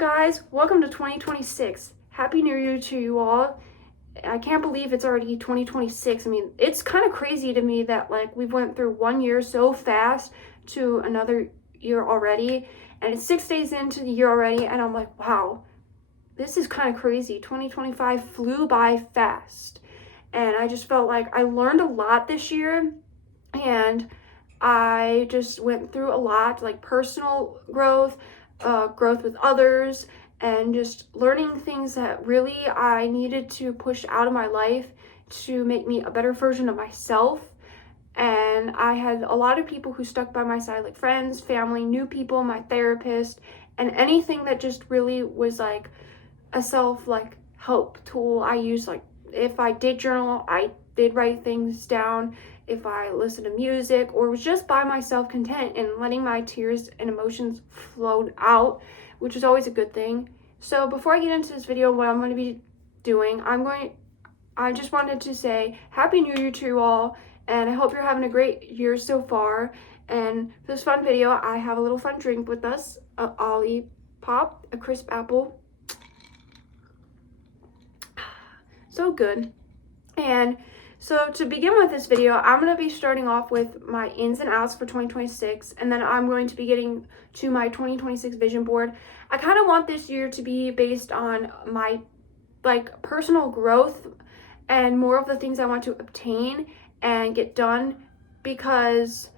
guys, welcome to 2026. Happy New Year to you all. I can't believe it's already 2026. I mean, it's kind of crazy to me that like we went through 1 year so fast to another year already, and it's 6 days into the year already, and I'm like, wow, this is kind of crazy. 2025 flew by fast, and I just felt like I learned a lot this year, and I just went through a lot, like personal growth, growth with others, and just learning things that really I needed to push out of my life to make me a better version of myself. And I had a lot of people who stuck by my side, like friends, family, new people, my therapist, and anything that just really was like a self like help tool I used. Like if I did journal, I did write things down. If I listened to music or was just by myself content and letting my tears and emotions flow out, which is always a good thing. So before I get into this video, what I'm going to be doing, I just wanted to say Happy New Year to you all, and I hope you're having a great year so far. And for this fun video, I have a little fun drink with us, a Ollie Pop, a crisp apple. So good. And so to begin with this video, I'm going to be starting off with my ins and outs for 2026, and then I'm going to be getting to my 2026 vision board. I kind of want this year to be based on my like personal growth and more of the things I want to obtain and get done, because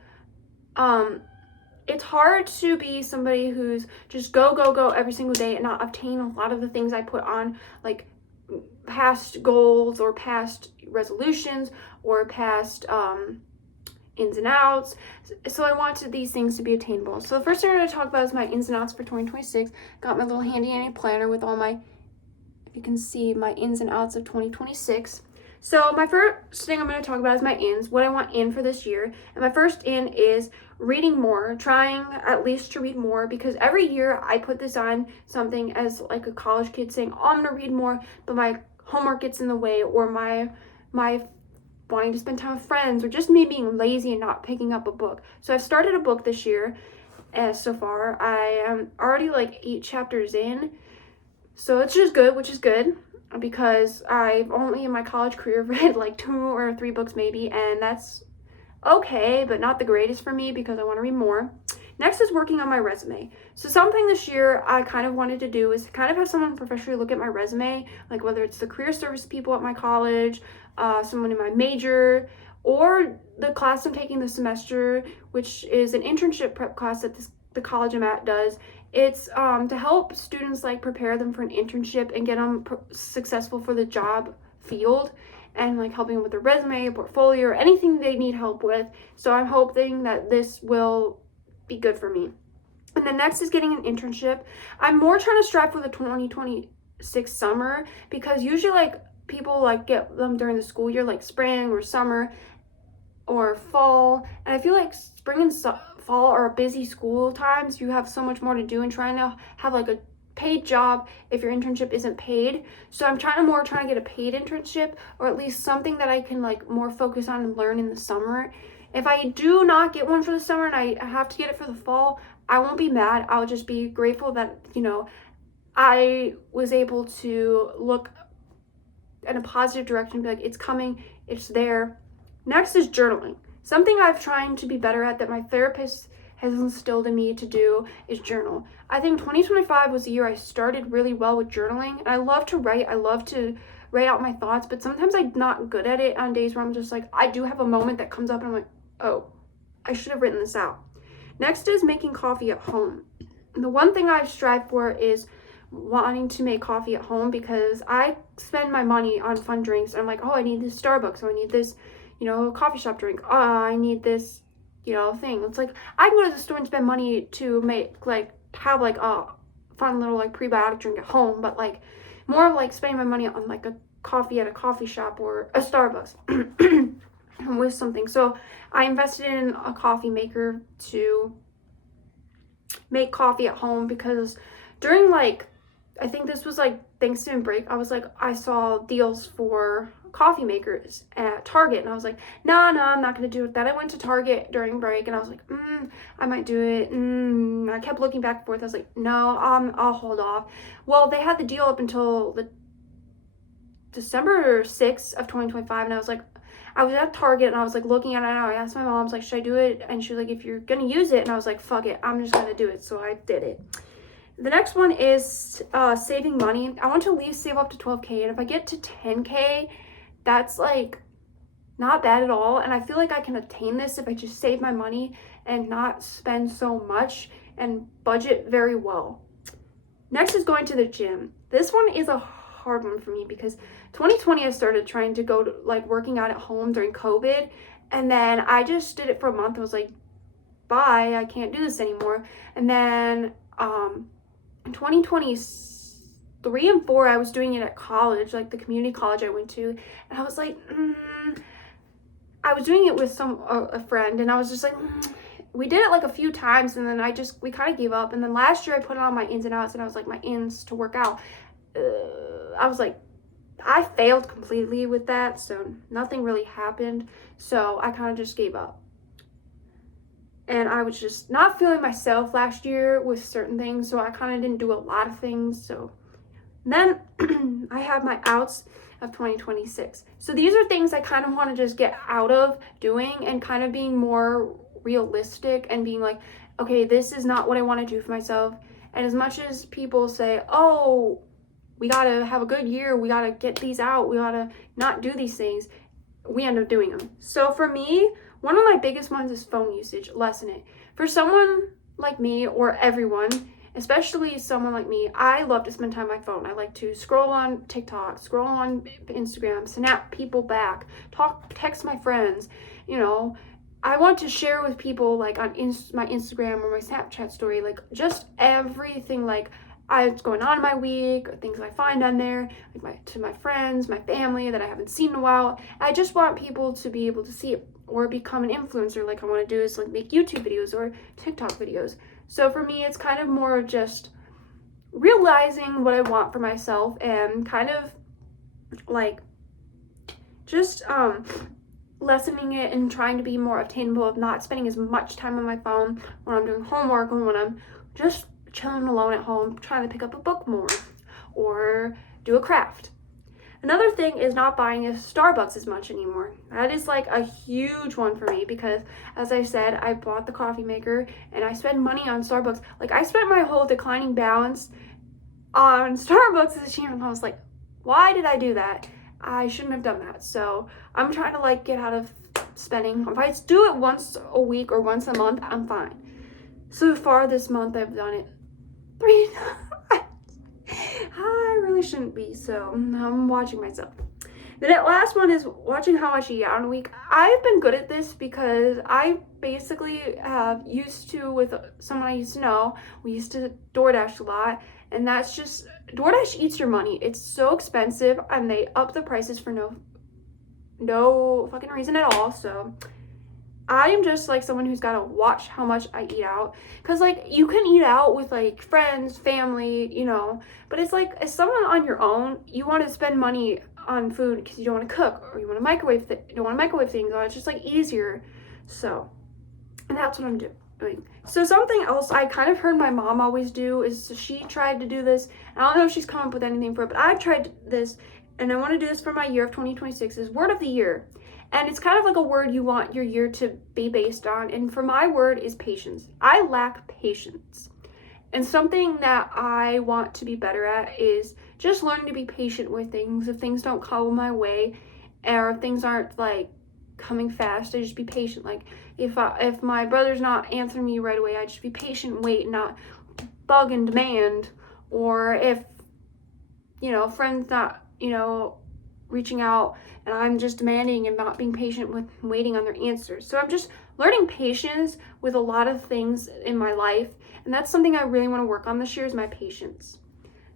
it's hard to be somebody who's just go every single day and not obtain a lot of the things I put on, like past goals or past resolutions or past ins and outs. So I wanted these things to be attainable. So the first thing I'm going to talk about is my ins and outs for 2026. Got my little handy dandy planner with all my, if you can see, my ins and outs of 2026. So my first thing I'm going to talk about is my ins, what I want in for this year. And my first in is reading more, trying at least to read more, because every year I put this on something as like a college kid saying, oh, I'm going to read more, but my homework gets in the way, or my wanting to spend time with friends, or just me being lazy and not picking up a book. So I've started a book this year, and so far I am already like 8 chapters in. So it's just good, which is good, because I've only in my college career read like 2 or 3 books maybe, and that's okay, but not the greatest for me because I want to read more. Next is working on my resume. So something this year I kind of wanted to do is kind of have someone professionally look at my resume, like whether it's the career service people at my college, someone in my major, or the class I'm taking this semester, which is an internship prep class that the college I'm at does. It's to help students like prepare them for an internship and get them successful for the job field, and like helping them with their resume, portfolio, or anything they need help with. So I'm hoping that this will be good for me. And then next is getting an internship. I'm more trying to strive for the 2026 summer, because usually like people like get them during the school year, like spring or summer or fall, and I feel like spring and fall are busy school times. You have so much more to do, and trying to have like a paid job if your internship isn't paid. So I'm trying to get a paid internship, or at least something that I can like more focus on and learn in the summer. If I do not get one for the summer and I have to get it for the fall, I won't be mad. I'll just be grateful that, you know, I was able to look in a positive direction, be like, it's coming, it's there. Next is journaling. Something I've trying to be better at that my therapist has instilled in me to do is journal. I think 2025 was the year I started really well with journaling, and I love to write. I love to write out my thoughts, but sometimes I'm not good at it on days where I'm just like, I do have a moment that comes up and I'm like, oh, I should have written this out. Next is making coffee at home. And the one thing I've strived for is wanting to make coffee at home, because I spend my money on fun drinks, and I'm like, oh, I need this Starbucks, or I need this, you know, coffee shop drink. Oh, I need this, you know, thing. It's like I can go to the store and spend money to make like have like a fun little like prebiotic drink at home, but like more of like spending my money on like a coffee at a coffee shop or a Starbucks with something. So I invested in a coffee maker to make coffee at home, because during like, I think this was like Thanksgiving break, I was like, I saw deals for coffee makers at Target, and I was like, no, I'm not gonna do it. Then I went to Target during break, and I was like, I might do it. I kept looking back and forth. I was like, no, I'll hold off. Well, they had the deal up until the December 6th of 2025, and I was like, I was at Target, and I was like looking at it, and I asked my mom, I was like, should I do it? And she was like, if you're gonna use it. And I was like, fuck it, I'm just gonna do it. So I did it. The next one is saving money. I want to at least save up to 12K, and if I get to 10K, that's like not bad at all. And I feel like I can attain this if I just save my money and not spend so much and budget very well. Next is going to the gym. This one is a hard one for me because 2020 I started trying to go to like working out at home during COVID, and then I just did it for a month and was like, bye, I can't do this anymore. And then in 2023 and 4 I was doing it at college, like the community college I went to, and I was like, I was doing it with a friend, and I was just like, we did it like a few times, and then we kind of gave up. And then last year I put it on my ins and outs, and I was like, my ins to work out. I was like, I failed completely with that, so nothing really happened. So I kind of just gave up. And I was just not feeling myself last year with certain things, so I kind of didn't do a lot of things. So then I have my outs of 2026. So these are things I kind of want to just get out of doing and kind of being more realistic and being like, okay, this is not what I want to do for myself. And as much as people say, oh, we got to have a good year, we got to get these out, we got to not do these things, we end up doing them. So for me, one of my biggest ones is phone usage, lessen it. For someone like me, or everyone, especially someone like me, I love to spend time on my phone. I like to scroll on TikTok, scroll on Instagram, snap people back, text my friends, I want to share with people like on my Instagram or my Snapchat story, like just everything like what's going on in my week, or things I find on there, like to my friends, my family that I haven't seen in a while. I just want people to be able to see it or become an influencer. Like I want to do is like make YouTube videos or TikTok videos. So for me, it's kind of more of just realizing what I want for myself and kind of like just lessening it and trying to be more obtainable of not spending as much time on my phone when I'm doing homework or when I'm just chilling alone at home, trying to pick up a book more or do a craft. Another thing is not buying a Starbucks as much anymore. That is like a huge one for me because, as I said, I bought the coffee maker and I spend money on Starbucks. Like I spent my whole declining balance on Starbucks this year, and I was like, why did I do that? I shouldn't have done that. So I'm trying to like get out of spending. If I do it once a week or once a month, I'm fine. So far this month I've done it 3 times. I really shouldn't be, so I'm watching myself. The last one is watching how much I eat out in a week. I've been good at this because I basically used to, with someone I used to know, we used to DoorDash a lot, and that's just, DoorDash eats your money. It's so expensive, and they up the prices for no fucking reason at all. So I am just like someone who's got to watch how much I eat out, because like you can eat out with like friends, family, but it's like as someone on your own, you want to spend money on food because you don't want to cook or you want to microwave you don't want to microwave things, or it's just like easier. So, and that's what I'm doing. So something else I kind of heard my mom always do is she tried to do this. I don't know if she's come up with anything for it, but I've tried this and I want to do this for my year of 2026 is word of the year. And it's kind of like a word you want your year to be based on. And for my word is patience. I lack patience. And something that I want to be better at is just learning to be patient with things. If things don't come my way, or if things aren't like coming fast, I just be patient. Like if my brother's not answering me right away, I just be patient and wait and not bug and demand. Or if, friends not, reaching out and I'm just demanding and not being patient with waiting on their answers. So I'm just learning patience with a lot of things in my life, and that's something I really want to work on this year is my patience.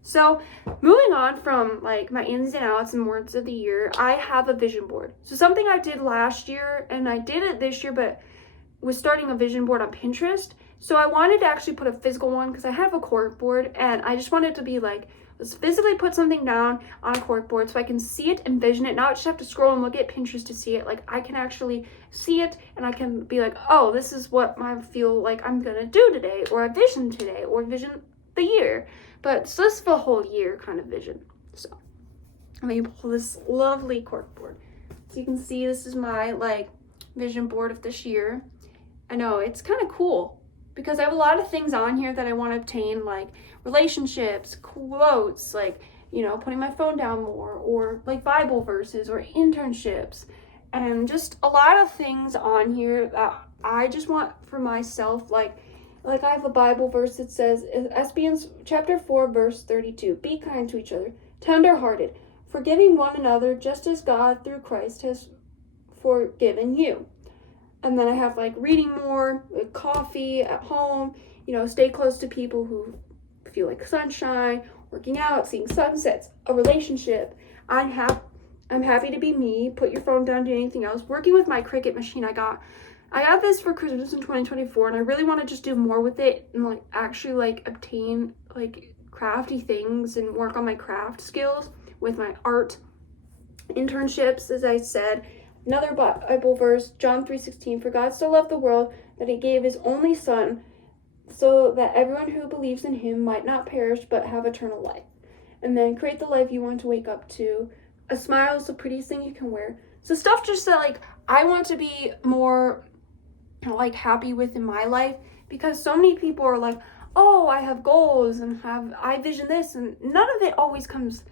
So moving on from like my ins and outs and words of the year, I have a vision board. So something I did last year and I did it this year, but was starting a vision board on Pinterest. So I wanted to actually put a physical one because I have a cork board, and I just wanted to be like, let's physically put something down on a cork board so I can see it, envision it, not just have to scroll and look at Pinterest to see it. Like, I can actually see it, and I can be like, oh, this is what I feel like I'm gonna do today, or a vision today, or vision the year. But so this is the whole year kind of vision. So let me pull this lovely cork board. So you can see this is my like vision board of this year. I know it's kind of cool because I have a lot of things on here that I want to obtain, like relationships, quotes, like, you know, putting my phone down more, or like Bible verses or internships, and just a lot of things on here that I just want for myself. Like I have a Bible verse that says, Ephesians chapter 4, verse 32, be kind to each other, tender-hearted, forgiving one another, just as God through Christ has forgiven you. And then I have like reading more, like coffee at home, you know, stay close to people who feel like sunshine, working out, seeing sunsets, a relationship. I'm happy to be me. Put your phone down, do anything else. Working with my Cricut machine I got this for Christmas in 2024, and I really want to just do more with it and like actually like obtain like crafty things and work on my craft skills with my art internships, as I said. Another Bible verse, John 3:16, for God so loved the world that he gave his only son so that everyone who believes in him might not perish but have eternal life. And then create the life you want to wake up to. A smile is the prettiest thing you can wear. So stuff just that like I want to be more like happy with in my life, because so many people are like, oh, I have goals and I vision this, and none of it always comes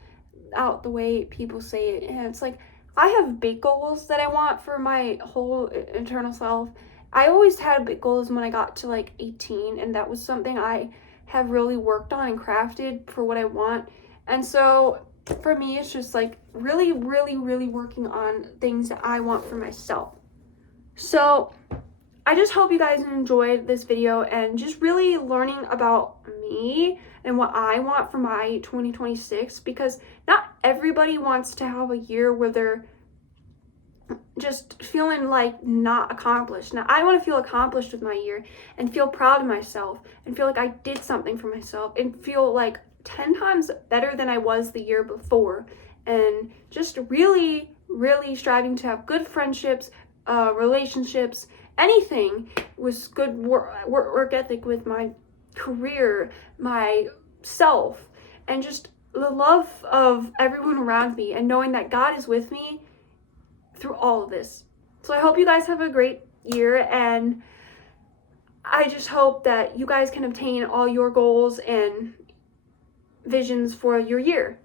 out the way people say it. And it's like, I have big goals that I want for my whole internal self. I always had big goals when I got to like 18, and that was something I have really worked on and crafted for what I want. And so for me, it's just like really, really, really working on things that I want for myself. So I just hope you guys enjoyed this video and just really learning about me and what I want for my 2026, because not everybody wants to have a year where they're just feeling like not accomplished. Now, I want to feel accomplished with my year and feel proud of myself and feel like I did something for myself and feel like 10 times better than I was the year before, and just really, really striving to have good friendships, relationships, anything with good work ethic with my career, myself, and just the love of everyone around me, and knowing that God is with me through all of this. So I hope you guys have a great year, and I just hope that you guys can obtain all your goals and visions for your year.